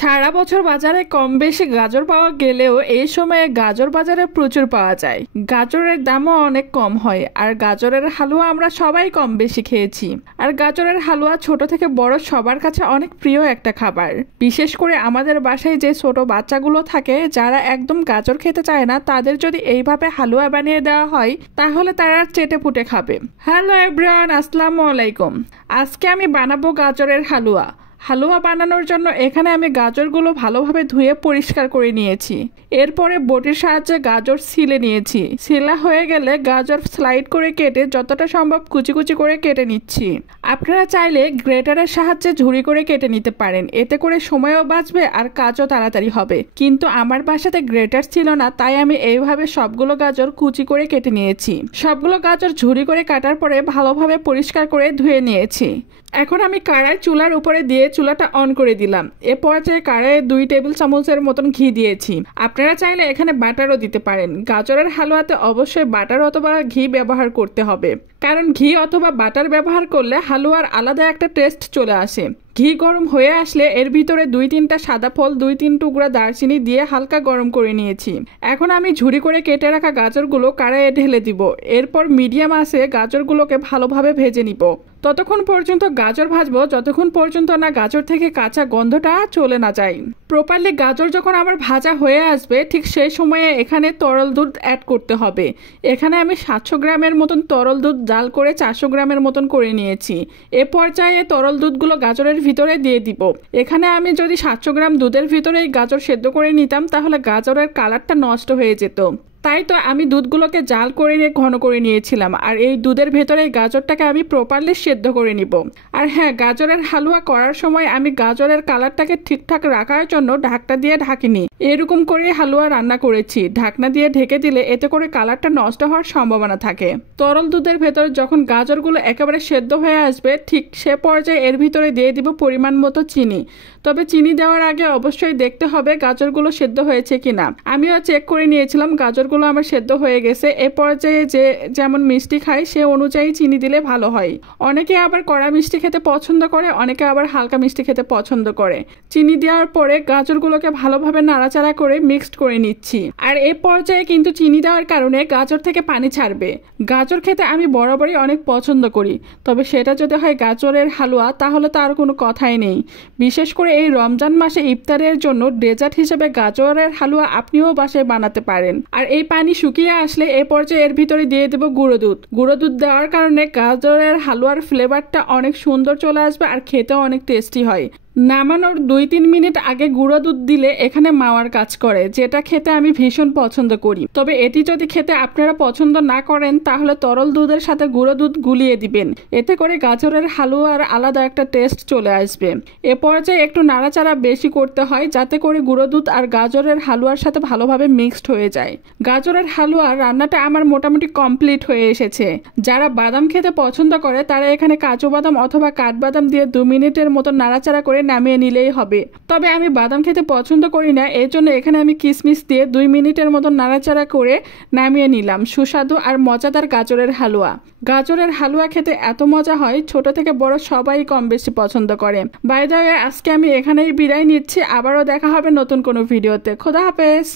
সারা বছর বাজারে কম বেশি গাজর পাওয়া গেলেও এই সময়ে গাজর বাজারে প্রচুর পাওয়া যায়। গাজরের দামও অনেক কম হয় আর গাজরের হালুয়া আমরা সবাই কম বেশি খেয়েছি। আর গাজরের হালুয়া ছোট থেকে বড় সবার কাছে অনেক প্রিয় একটা খাবার। বিশেষ করে আমাদের বাসায় যে ছোট বাচ্চাগুলো থাকে যারা একদম গাজর খেতে চায় না, তাদের যদি এইভাবে হালুয়া বানিয়ে দেওয়া হয় তাহলে তারা চেটে পুটে খাবে। হ্যালো এভরিওয়ান, আসসালামু আলাইকুম। আজকে আমি বানাবো গাজরের হালুয়া। হালুয়া বানানোর জন্য এখানে আমি গাজরগুলো ভালোভাবে ধুয়ে পরিষ্কার করে নিয়েছি। এরপরে বটির সাহায্যে গাজর ছিলে নিয়েছি। ছিলা হয়ে গেলে গাজর স্লাইড করে কেটে যতটা সম্ভব কুচি কুচি করে কেটে নিচ্ছি। আপনারা চাইলে গ্রেটারের সাহায্যে ঝুরি করে কেটে নিতে পারেন, এতে করে সময়ও বাঁচবে আর কাজও তাড়াতাড়ি হবে। কিন্তু আমার বাসাতে গ্রেটার ছিল না, তাই আমি এইভাবে সবগুলো গাজর কুচি করে কেটে নিয়েছি। সবগুলো গাজর ঝুরি করে কাটার পরে ভালোভাবে পরিষ্কার করে ধুয়ে নিয়েছি। এখন আমি কড়াই চুলার উপরে দিয়ে চুলাটা অন করে দিলাম। এ পর্যায়ে কড়াইয়ে 2 টেবিল চামচের মতন ঘি দিয়েছি। আপনারা চাইলে এখানে বাটারও দিতে পারেন। গাজরের হালুয়াতে অবশ্যই বাটার অথবা ঘি ব্যবহার করতে হবে, কারণ ঘি অথবা বাটার ব্যবহার করলে হালুয়ার আলাদা একটা টেস্ট চলে আসে। ঘি গরম হয়ে আসলে এর ভিতরে 2-3টা সাদা ফল, 2-3 টুকরা দারচিনি দিয়ে হালকা গরম করে নিয়েছি। এখন আমি ঝুরি করে কেটে রাখা গাজরগুলো কড়াইয়ে ঢেলে দিব। এরপর মিডিয়াম আঁচে গাজরগুলোকে ভালোভাবে ভেজে নিব। ততক্ষণ পর্যন্ত গাজর ভাজবো যতক্ষণ পর্যন্ত না গাজর থেকে কাঁচা গন্ধটা চলে না যায়। প্রপারলি গাজর যখন আমার ভাজা হয়ে আসবে ঠিক সেই সময়ে এখানে তরল দুধ অ্যাড করতে হবে। এখানে আমি 700 গ্রামের মতন তরল দুধ জাল করে 400 গ্রামের মতন করে নিয়েছি। এ পর্যায়ে তরল দুধগুলো গাজরের ভিতরে দিয়ে দিব। এখানে আমি যদি 700 গ্রাম দুধের ভিতরেই গাজর সেদ্ধ করে নিতাম তাহলে গাজরের কালারটা নষ্ট হয়ে যেত। তাই তো আমি দুধগুলোকে জাল করে নিয়ে ঘন করে নিয়েছিলাম, আর এই দুধের ভেতরে গাজরটাকে আমি প্রপারলি সেদ্ধ করে নিব। আর হ্যাঁ, গাজরের হালুয়া করার সময় আমি গাজরের কালারটাকে ঠিকঠাক রাখার জন্য ঢাকনা দিয়ে ঢাকিনি। এরকম করে হালুয়া রান্না করেছি। ঢাকনা দিয়ে ঢেকে দিলে এতে করে কালারটা নষ্ট হওয়ার সম্ভাবনা থাকে। তরল দুধের ভেতর যখন গাজরগুলো একেবারে সেদ্ধ হয়ে আসবে ঠিক সে পর্যায়ে এর ভিতরে দিয়ে দিব পরিমাণ মতো চিনি। তবে চিনি দেওয়ার আগে অবশ্যই দেখতে হবে গাজরগুলো সেদ্ধ হয়েছে কিনা। আমিও চেক করে নিয়েছিলাম গাজরগুলো আমার সেদ্ধ হয়ে গেছে। এ পর্যায়ে যে যেমন মিষ্টি খায় সে অনুযায়ী চিনি দিলে ভালো হয়। অনেকে আবার কড়া মিষ্টি খেতে পছন্দ করে, অনেকে আবার হালকা মিষ্টি খেতে পছন্দ করে। চিনি দেওয়ার পরে গাজরগুলোকে ভালোভাবে নাড়াচাড়া করে মিক্সড করে নিচ্ছি। আর এ পর্যায়ে কিন্তু চিনি দেওয়ার কারণে গাজর থেকে পানি ছাড়বে। গাজর খেতে আমি বরাবরই অনেক পছন্দ করি, তবে সেটা যদি হয় গাজরের হালুয়া তাহলে তো আর কোনো কথাই নেই। বিশেষ করে এই রমজান মাসে ইফতারের জন্য ডেজার্ট হিসেবে গাজরের হালুয়া আপনিও বাসায় বানাতে পারেন। আর এই পানি শুকিয়ে আসলে এ পর্যায়ে এর ভিতরে দিয়ে দেব গুঁড়ো দুধ। গুঁড়ো দুধ দেওয়ার কারণে গাজরের হালুয়ার ফ্লেভারটা অনেক সুন্দর চলে আসবে আর খেতেও অনেক টেস্টি হয়। নামানোর 2-3 মিনিট আগে গুঁড়ো দুধ দিলে এখানে মাওয়ার কাজ করে, যেটা খেতে আমি ভীষণ পছন্দ করি। তবে এটি যদি খেতে আপনারা পছন্দ না করেন তাহলে তরল দুধের সাথে গুঁড়ো দুধ গুলিয়ে দিবেন, এতে করে গাজরের হালুয়ার আলাদা একটা টেস্ট চলে আসবে। এ পর্যায়ে একটু নাড়াচাড়া বেশি করতে হয় যাতে করে গুঁড়ো দুধ আর গাজরের হালুয়ার সাথে ভালোভাবে মিক্সড হয়ে যায়। গাজরের হালুয়া রান্নাটা আমার মোটামুটি কমপ্লিট হয়ে এসেছে। যারা বাদাম খেতে পছন্দ করে তারা এখানে কাজু বাদাম অথবা কাঠবাদাম দিয়ে 2 মিনিটের মতো নাড়াচাড়া করে নামিয়ে নিলেই হবে। তবে আমি বাদাম খেতে পছন্দ করি না, এর জন্য এখানে আমি কিশমিশ দিয়ে 2 মিনিটের মতো নাড়াচাড়া করে নামিয়ে নিলাম সুস্বাদু আর মজাদার গাজরের হালুয়া। গাজরের হালুয়া খেতে এত মজা হয়, ছোট থেকে বড় সবাই কম বেশি পছন্দ করে। বাই দ্য ওয়ে, আজকে আমি এখানেই বিদায় নিচ্ছি। আবারও দেখা হবে নতুন কোনো ভিডিওতে। খোদা হাফেজ।